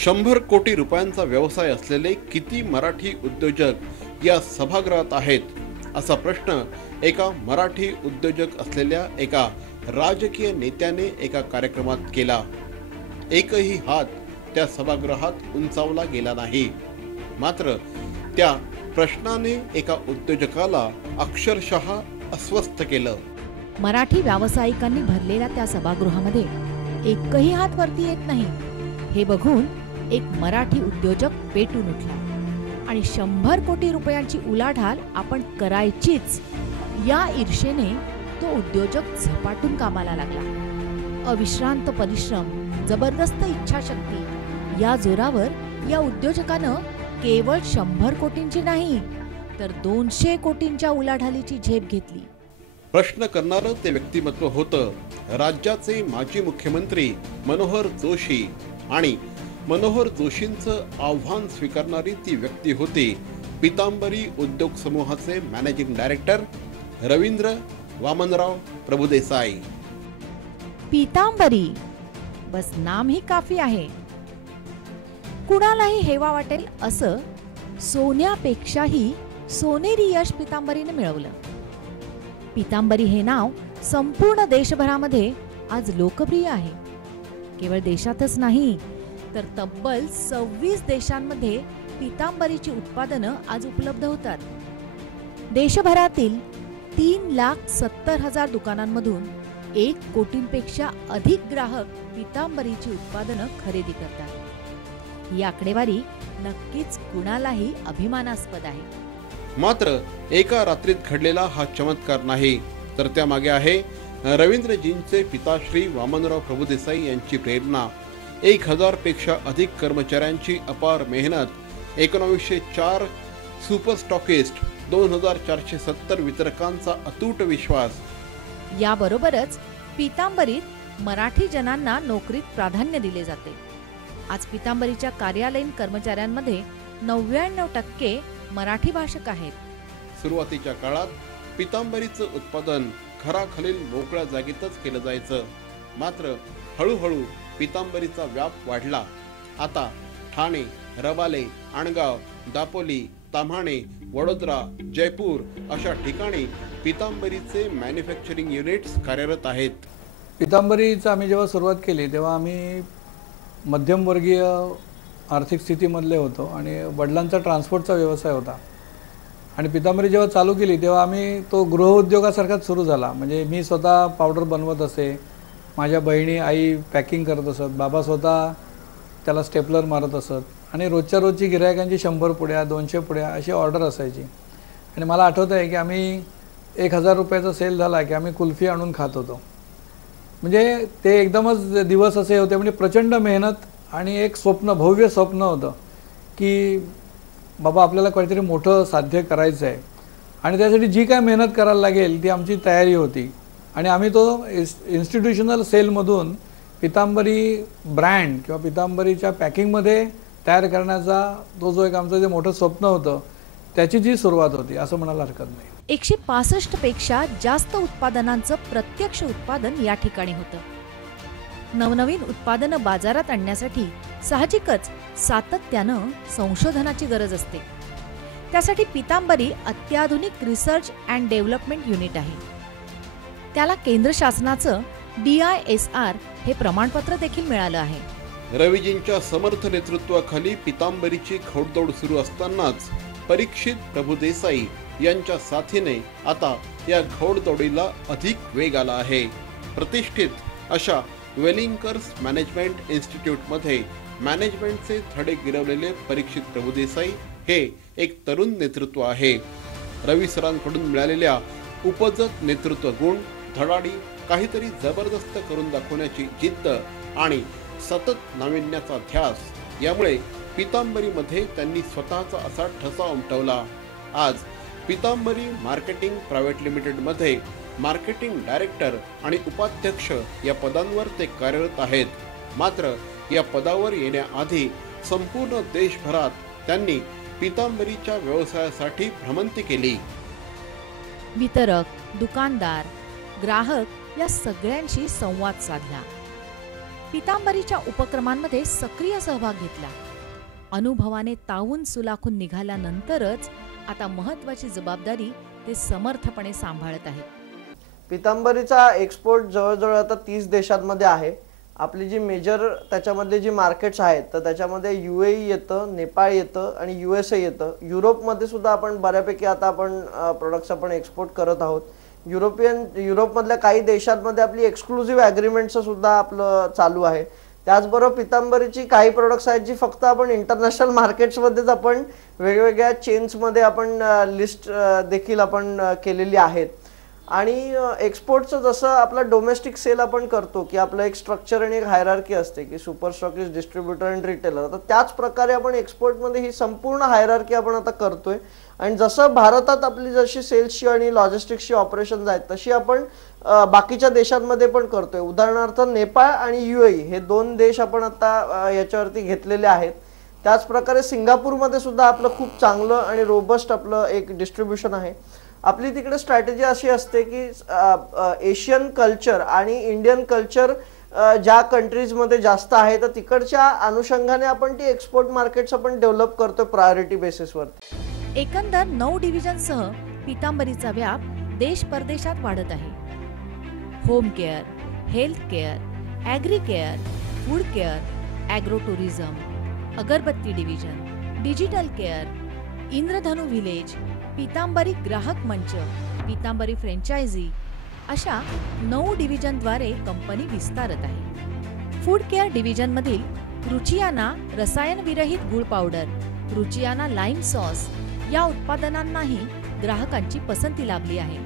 100 कोटी रुपयांचा व्यवसाय असलेले किती मराठी उद्योजक या सभागृहात आहेत, असा प्रश्न एका मराठी उद्योजक असलेल्या एका राजकीय नेत्याने एका कार्यक्रमात केला। एकही हात त्या सभागृहात उंचावला गेला नाही। मात्र त्या प्रश्नाने एका उद्योजकाला अक्षरशः अस्वस्थ केलं। मराठी व्यावसायिकांनी भरलेल्या त्या सभागृहामध्ये एकही हात वरती येत नाही हे बघून एक मराठी उद्योजक पेटून उठला आणि 100 कोटी रुपयांची उलाढाल आपण करायचीच या ईर्षेने तो उद्योजक झपाटून कामाला लागला। अविश्रांत परिश्रम, जबरदस्त इच्छाशक्ती या जोरावर या उद्योजकानं केवळ 100 कोटींची नाही तर 200 कोटींच्या उलाढालीची झेप घेतली। प्रश्न करणारं ते व्यक्तिमत्व होतं राज्याचे माजी मुख्यमंत्री मनोहर जोशी आणि मनोहर जोशींचं आव्हान स्वीकारणारी ती व्यक्ती होती पीतांबरी उद्योग समूहाचे मॅनेजिंग डायरेक्टर रवींद्र वामनराव प्रभुदेसाई। पीतांबरी बस नाम ही काफी आहे। कुणालाही हेवा वाटेल असं सोन्यापेक्षाही सोनेरी यश पीतांबरीने मिळवलं। पीतांबरी हे नाव संपूर्ण देशभरामध्ये आज लोकप्रिय आहे। केवळ देशातच नाही तर तब्बल 26 देशांमध्ये पीतांबरीची उत्पादनं आज उपलब्ध होतात। देशभरातील 3,70,000 दुकानांमधून 1 कोटींपेक्षा अधिक ग्राहक पीतांबरीची उत्पादनं खरेदी करतात। ही आकडेवारी नक्कीच कुणालाही अभिमानास्पद आहे। मात्र एका रात्रीत घडलेला हा चमत्कार नाही, तर त्यामागे आहे रवींद्रजींचे पिताश्री वामनराव प्रभुदेसाई यांची प्रेरणा, 1000 पेक्षा अधिक कर्मचाऱ्यांची अपार मेहनत, 1904 सुपर स्टॉकिस्ट, 2470 वितरकांचा अतूट विश्वास। याबरोबरच पीतांबरीत मराठी जनांना नोकरीत प्राधान्य दिले जाते। आज पीतांबरीच्या कार्यालयीन कर्मचाऱ्यांमध्ये 99% मराठी भाषक आहेत। सुरुवातीच्या काळात पीतांबरीचं उत्पादन घराखालील मोकळ्या जागेतच केलं जायचं। मात्र हळूहळू पीतांबरीचा व्याप वाढला। आता ठाणे, रबाले, आणगाव, दापोली, ताम्हाणे, वडोदरा, जयपूर अशा ठिकाणी पीतांबरीचे मॅन्युफॅक्चरिंग युनिट्स कार्यरत आहेत। पीतांबरीचं आम्ही जेव्हा सुरुवात केली तेव्हा आम्ही मध्यमवर्गीय आर्थिक स्थितीमधले होतो आणि वडिलांचा ट्रान्सपोर्टचा व्यवसाय होता आणि पीतांबरी जेव्हा चालू केली तेव्हा आम्ही तो गृहउद्योगासारखाच सुरू झाला। म्हणजे मी स्वतः पावडर बनवत असे, माझ्या बहिणी आई पॅकिंग करत असत, बाबा स्वतः त्याला स्टेपलर मारत असत आणि रोजच्या रोजची गिरायकांची 100 पुड्या 200 पुड्या अशी ऑर्डर असायची। आणि मला आठवतं आहे की आम्ही 1000 रुपयाचा सेल झाला की आम्ही कुल्फी आणून खात होतो। म्हणजे ते एकदमच दिवस असे होते, म्हणजे प्रचंड मेहनत आणि एक स्वप्न, भव्य स्वप्न होतं की बाबा आपल्याला काहीतरी मोठं साध्य करायचं आहे आणि त्यासाठी जी काय मेहनत करायला लागेल ती आमची तयारी होती। आणि आम्ही तो इन्स्टिट्यूशनल सेलमधून पीतांबरी ब्रँड किंवा पीतांबरीच्या पॅकिंगमध्ये तयार करण्याचा तो जो एक आमचं जे मोठं स्वप्न होतं त्याची जी सुरुवात होती असं म्हणायला हरकत नाही। 165 पेक्षा जास्त उत्पादनांचं प्रत्यक्ष उत्पादन या ठिकाणी होतं। नवनवीन उत्पादनं बाजारात आणण्यासाठी साहजिकच सातत्यानं संशोधनाची गरज असते। त्यासाठी पीतांबरी अत्याधुनिक रिसर्च अँड डेव्हलपमेंट युनिट आहे। त्याला केंद्र शासनाचं DISR हे प्रमाणपत्र देखील मिळालं आहे। रवीजींच्या समर्थ नेतृत्वाखाली पीतांबरीची घोडदौड सुरू असतानाच परीक्षित प्रभुदेसाई यांच्या साथीने आता या घोडदौडीला अधिक वेग आला आहे। प्रतिष्ठित अशा वेलिंगकर्स मॅनेजमेंट इन्स्टिट्यूटमध्ये मॅनेजमेंटचे धडे गिरवलेले परीक्षित प्रभुदेसाई हे एक तरुण नेतृत्व आहे। रवी सरांकडून मिळालेल्या उपजत नेतृत्व गुण, धडाडी, काहीतरी जबरदस्त करून दाखवण्याची जिद्द आणि सतत नाविन्याचा ध्यास यामुळे पीतांबरीमध्ये त्यांनी स्वतःचा असा ठसा उमटवला। आज पीतांबरी मार्केटिंग प्रायव्हेट लिमिटेडमध्ये मार्केटिंग डायरेक्टर आणि उपाध्यक्ष या पदांवर ते कार्यरत आहेत। मात्र या पदावर येण्याआधी संपूर्ण देशभरात त्यांनी पीतांबरीच्या व्यवसायासाठी भ्रमंती केली। वितरक, दुकानदार, ग्राहक या सगळ्यांशी संवाद साधला। पितांबरीच्या उपक्रमांमध्ये सक्रिय सहभाग घेतला. अनुभवाने तावून सुलाखून निघाल्यानंतरच आता महत्वाची जबाबदारी ते समर्थपणे सांभाळत आहेत. पितांबरीचा एक्सपोर्ट जवळजवळ आता 30 देशांमध्ये आहे. आपली जी मेजर त्याच्यामधले जी मार्केट्स आहेत तर त्याच्यामध्ये UAE येतं, नेपाळ येतं आणि USA येतं. युरोपमध्ये सुद्धा आपण बऱ्यापैकी आता आपण प्रोडक्ट्स आपण एक्सपोर्ट करत आहोत. युरोपमधल्या काही देशांमध्ये आपली एक्सक्लुझिव्ह ॲग्रीमेंट्स सुद्धा आपलं चालू आहे. त्याचबरोबर पितांबरीची काही प्रोडक्ट्स आहेत जी फक्त आपण इंटरनॅशनल मार्केट्समध्येच आपण वेगवेगळ्या चेन्समध्ये आपण लिस्ट देखील आपण केलेली आहेत. आणि एक्सपोर्टचं जसं आपला डोमेस्टिक सेल आपण करतो की आपलं एक स्ट्रक्चर आणि एक हायरार्की असते की सुपर स्टॉकिस्ट, डिस्ट्रीब्युटर आणि रिटेलर, तर त्याच प्रकारे आपण एक्सपोर्टमध्ये ही संपूर्ण हायरार्की आपण आता करतोय. आणि जसं भारतात आपली जशी सेल्सची आणि लॉजिस्टिक्सची ऑपरेशन्स आहेत तशी आपण बाकीच्या देशांमध्ये पण करतोय. उदाहरणार्थ नेपाळ आणि UAE हे 2 देश आपण आता याच्यावरती घेतलेले आहेत. त्याच प्रकारे सिंगापूरमध्ये सुद्धा आपलं खूप चांगलं आणि रोबस्ट आपलं एक डिस्ट्रीब्युशन आहे. आपली तिकडे स्ट्रॅटेजी अशी असते की एशियन कल्चर आणि इंडियन कल्चर ज्या कंट्रीजमध्ये जास्त आहे तर तिकडच्या अनुषंगाने आपण ती एक्सपोर्ट मार्केट्स आपण डेव्हलप करतो प्रायोरिटी बेसिसवर. एकंदर 9 डिव्हिजनसह पितांबरीचा व्याप देश परदेशात वाढत आहे. Home care, health care, agri care, food care, agro tourism, अगरबत्ती division, digital care, Indradhanu village, Pitambari ग्राहक मंच, पितांबरी फ्रँचायझी अशा 9 डिव्हिजनद्वारे कंपनी विस्तारत आहे. फूड केअर डिव्हिजनमधील रुचियाना रसायनविरहित गुळ पावडर, रुचियाना लाईम सॉस या उत्पादनांनाही ग्राहकांची पसंती लाभली आहे.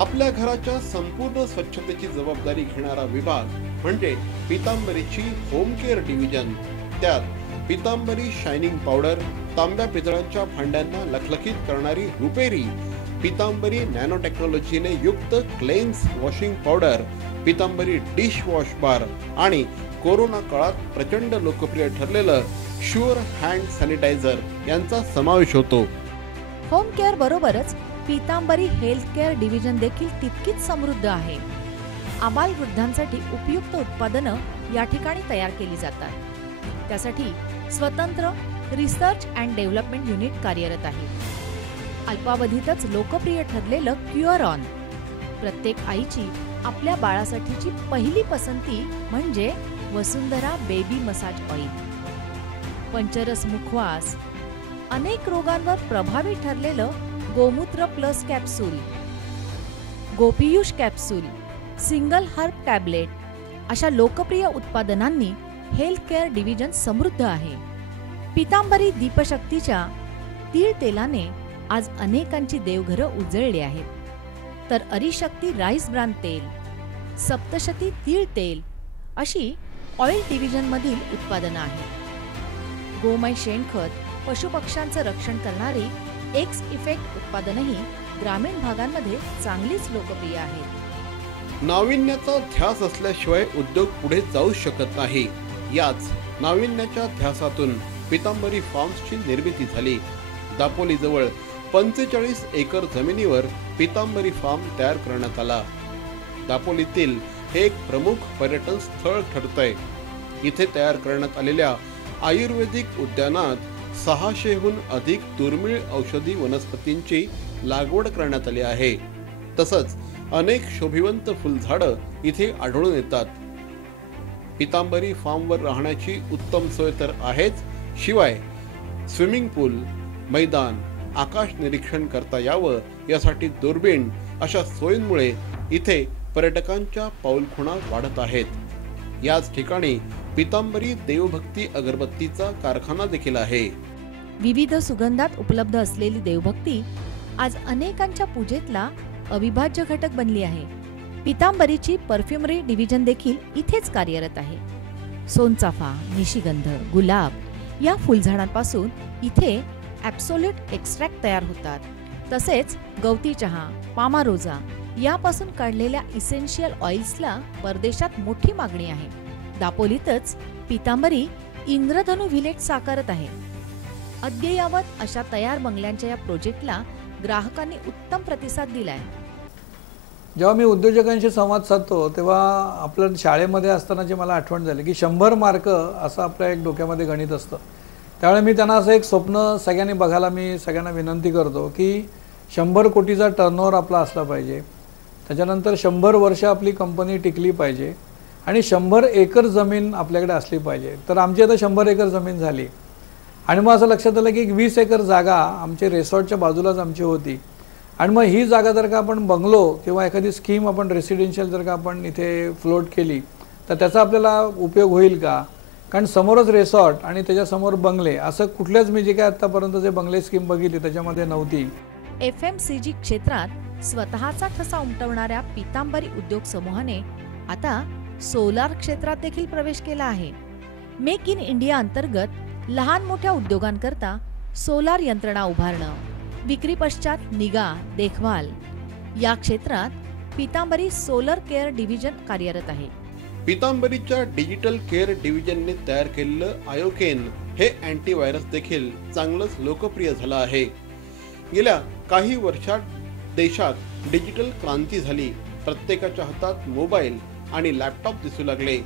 आपल्या घराच्या संपूर्ण स्वच्छतेची जबाबदारी घेणारा विभाग म्हणजे पितांबरीची होम केअर डिव्हिजन. त्यात पितांबरी शायनिंग पावडर, तांब्या पितळांच्या भांड्यांना लखलखीत करणारी रुपेरी, पितांबरी नॅनो टेक्नॉलॉजीने युक्त clans washing powder, Pitambari dish wash bar आणि कोरोना काळात प्रचंड लोकप्रिय ठरलेलं शुअर हँड सॅनिटायझर यांचा समावेश होतो. होम केअर बरोबरच पितांबरी हेल्थ केअर डिव्हिजन देखील तितकीच समृद्ध आहे. आबालवृद्धांसाठी उपयुक्त उत्पादनं या ठिकाणी तयार केली जातात. त्यासाठी स्वतंत्र रिसर्च अँड डेव्हलपमेंट युनिट कार्यरत आहे. अल्पावधीतच लोकप्रिय ठरलेलं क्युअर ऑन, प्रत्येक आईची आपल्या बाळासाठीची पहिली पसंती म्हणजे Vasundhara baby massage oil. Pancharas Mukhwas, अनेक रोगांवर प्रभावी ठरलेलं Gomutra plus capsule, Gopiyush capsule, single herb tablet अशा लोकप्रिय उत्पादनांनी हेल्थ केअर डिव्हिजन समृद्ध आहे. पितांबरी दीपशक्तीच्या तीळ तेलाने आज अनेकांची देवघरं उजळली आहेत. तर अरिशक्ती राईस ब्रान तेल, सप्तशती तीळ तेल अशी ऑइल डिव्हिजनमधील उत्पादनं आहेत. गोमय शेणखत, पशुपक्ष्यांचं रक्षण करणारी एक्स इफेक्ट उत्पादनही ग्रामीण भागांमध्ये चांगलीच लोकप्रिय आहेत. नाविन्याचा ध्यास असल्याशिवाय उद्योग पुढे जाऊ शकत नाही. याच नाविन्याच्या ध्यासातून पितांबरी फार्म्सची निर्मिती झाली. दापोलीजवळ 45 एकर जमिनीवर पितांबरी फार्म तयार करण्यात आला. दापोलीतील हे एक प्रमुख पर्यटन स्थळ ठरतंय. इथे तयार करण्यात आलेल्या आयुर्वेदिक उद्यानात 600हून अधिक दुर्मिळ औषधी वनस्पतींची लागवड करण्यात आली आहे. तसंच अनेक शोभिवंत फुलझाडं इथे आढळून येतात. पितांबरी फार्मवर राहण्याची उत्तम सोय तर आहेच, शिवाय स्विमिंग पूल, मैदान, आकाश निरीक्षण करता यावं यासाठी दुर्बीण अशा सोयींमुळे इथे पर्यटकांच्या पाऊलखुणा वाढत आहेत. याच ठिकाणी पितांबरी देवभक्ती अगरबत्तीचा कारखाना देखील आहे. विविध सुगंधात उपलब्ध असलेली देवभक्ती आज अनेकांच्या पूजेतला अविभाज्य घटक बनली आहे. पितांबरीची परफ्युमरी डिव्हिजन देखील इथेच कार्यरत आहे. सोनचाफा, निशिगंध, गुलाब या फुलझाडांपासून इथे ॲब्सोल्यूट एक्स्ट्रॅक्ट तयार होतात. तसेच गवती चहा, पामारोजा यापासून काढलेल्या इसेन्शियल ऑइल्सला परदेशात मोठी मागणी आहे. दापोलीतच पितांबरी इंद्रधनु व्हिलेज साकारत आहे. अद्ययावत अशा तयार बंगल्यांच्या या प्रोजेक्टला ग्राहकांनी उत्तम प्रतिसाद दिलाय. जेव्हा मी उद्योजकांशी संवाद साधतो तेव्हा आपल्या शाळेमध्ये असतानाची मला आठवण झाली की 100 मार्क असं आपल्या एक डोक्यामध्ये गणित असतं. त्यावेळी मी त्यांना असं एक स्वप्न सगळ्यांनी बघायला मी सगळ्यांना विनंती करतो की 100 कोटीचा टर्नओव्हर आपला असला पाहिजे, त्याच्यानंतर 100 वर्ष आपली कंपनी टिकली पाहिजे आणि 100 एकर जमीन आपल्याकडे असली पाहिजे. तर आमची आता 100 एकर जमीन झाली आणि मग असं लक्षात आलं की 20 एकर जागा आमच्या रिसॉर्टच्या बाजूलाच आमची होती आणि मग ही जागा जर का आपण बंगलो किंवा एखादी स्कीम आपण रेसिडेन्शियल जर का आपण इथे फ्लोट केली तर त्याचा आपल्याला उपयोग होईल का? कारण समोरच रिसॉर्ट आणि त्याच्यासमोर बंगले, असं कुठल्याच मी जे काय आत्तापर्यंत जे बंगले स्कीम बघितली त्याच्यामध्ये नव्हती. FMCG क्षेत्रात स्वतःचा ठसा उमटवणाऱ्या पितांबरी उद्योग समूहाने आता सोलार क्षेत्रात देखील प्रवेश केला आहे. मेक इन इंडिया अंतर्गत लहान मोठ्या उद्योगांकरता सोलार यंत्रणा उभारणं, विक्री पश्चात निगा देखभाल या क्षेत्रात पितांबरी सोलर केअर डिव्हिजन कार्यरत आहे. पितांबरीच्या डिजिटल केअर डिव्हिजनने तयार केलेलं आयोकेन हे अँटीव्हायरस देखील चांगलंच लोकप्रिय झालं आहे. गेल्या काही वर्षात देशात डिजिटल क्रांती झाली. प्रत्येकाच्या हातात मोबाईल आणि लॅपटॉप दिसू लागले.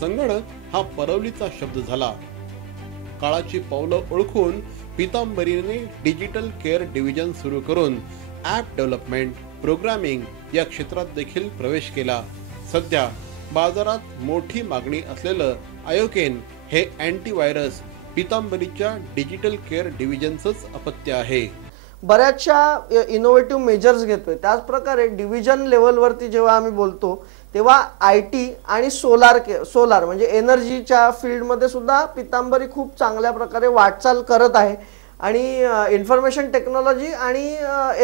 संगणक हा परवलीचा शब्द झाला. काळाची पावलं ओळखून पितांबरीने डिजिटल केअर डिव्हिजन सुरू करून ॲप डेव्हलपमेंट, प्रोग्रामिंग या क्षेत्रात देखील प्रवेश केला. सध्या बाजारात मोठी मागणी असलेलं आयोकेन हे अँटीव्हायरस पितांबरीच्या डिजिटल केअर डिव्हिजनचंच अपत्य आहे. बऱ्याचशा इनोव्हेटिव्ह मेजर्स घेतोय. त्याच प्रकारे डिव्हिजन लेवलवरती जेव्हा आम्ही बोलतो तेव्हा IT आणि सोलार म्हणजे एनर्जीच्या फील्डमध्ये सुद्धा पितांबरी खूप चांगल्या प्रकारे वाटचाल करत आहे आणि इन्फॉर्मेशन टेक्नॉलॉजी आणि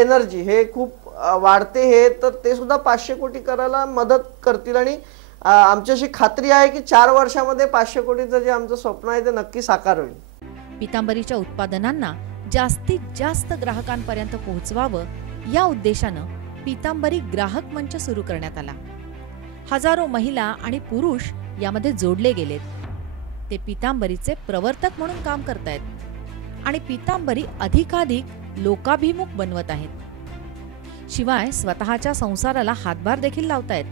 एनर्जी हे खूप वाढते हे, तर ते सुद्धा 500 कोटी करायला मदत करतील आणि आमची अशी खात्री आहे की 4 वर्षामध्ये 500 कोटीचं जे आमचं स्वप्न आहे ते नक्की साकार होईल. पितांबरीच्या उत्पादनांना जास्तीत जास्त ग्राहकांपर्यंत पोहोचवावं या उद्देशानं पितांबरी ग्राहक मंच सुरू करण्यात आला. हजारो महिला आणि पुरुष यामध्ये जोडले गेलेत. ते पितांबरीचे प्रवर्तक म्हणून काम करतायत आणि पितांबरी अधिकाधिक लोकाभिमुख बनवत आहेत. शिवाय स्वतःच्या संसाराला हातभार देखील लावतायत.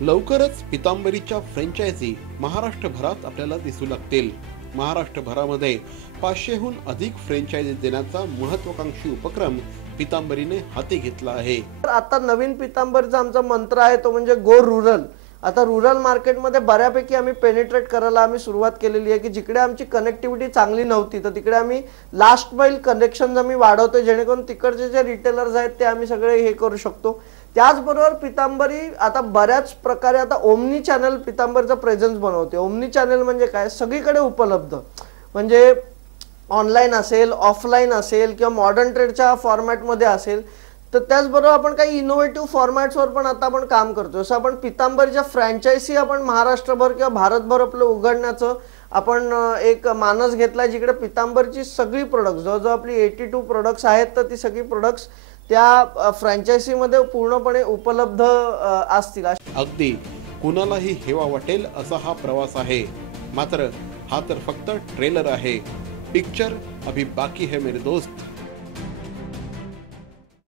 लवकरच पितांबरीच्या फ्रँचायझी महाराष्ट्रभरात आपल्याला दिसू लागतील. महाराष्ट्रभरामध्ये 500हून अधिक फ्रँचायझी देण्याचा महत्त्वाकांक्षी उपक्रम पितांबरीने हाती घेतला आहे. आता नवीन पितांबरीचा आमचा मंत्र आहे तो म्हणजे गो रुरल. आता रुरल मार्केटमध्ये बऱ्यापैकी आम्ही पेनिट्रेट करायला आम्ही सुरुवात केलेली आहे की जिकडे आमची कनेक्टिव्हिटी चांगली नव्हती तर तिकडे आम्ही लास्ट माईल कनेक्शन आम्ही वाढवतोय जेणेकरून तिकडचे जे रिटेलर्स आहेत ते आम्ही सगळे हे करू शकतो. त्याचबरोबर पितांबरी आता बऱ्याच प्रकारे आता ओमनी चॅनल पितांबरीचा प्रेझेन्स बनवते. ओमनी चॅनल म्हणजे काय, सगळीकडे उपलब्ध, म्हणजे ऑनलाईन असेल, ऑफलाईन असेल किंवा मॉडर्न ट्रेडच्या फॉर्मॅटमध्ये असेल. तर त्याचबरोबर आपण काही इनोव्हेटिव्ह फॉर्मॅट्सवर पण आता आपण काम करतो. जसं आपण पितांबरीच्या फ्रँचायझी आपण महाराष्ट्रभर किंवा भारतभर आपलं उघडण्याचं आपण एक मानस घेतला, जिकडे पितांबरीची सगळी प्रोडक्ट्स जवळजवळ आपली 82 प्रोडक्ट्स आहेत तर ती सगळी प्रोडक्ट्स त्या फ्रँचायझीमध्ये पूर्णपणे उपलब्ध असतील. अगदी कुणालाही हेवा वाटेल असा हा प्रवास आहे. मात्र हा तर फक्त ट्रेलर आहे. पिक्चर अभी बाकी है मेरे दोस्त.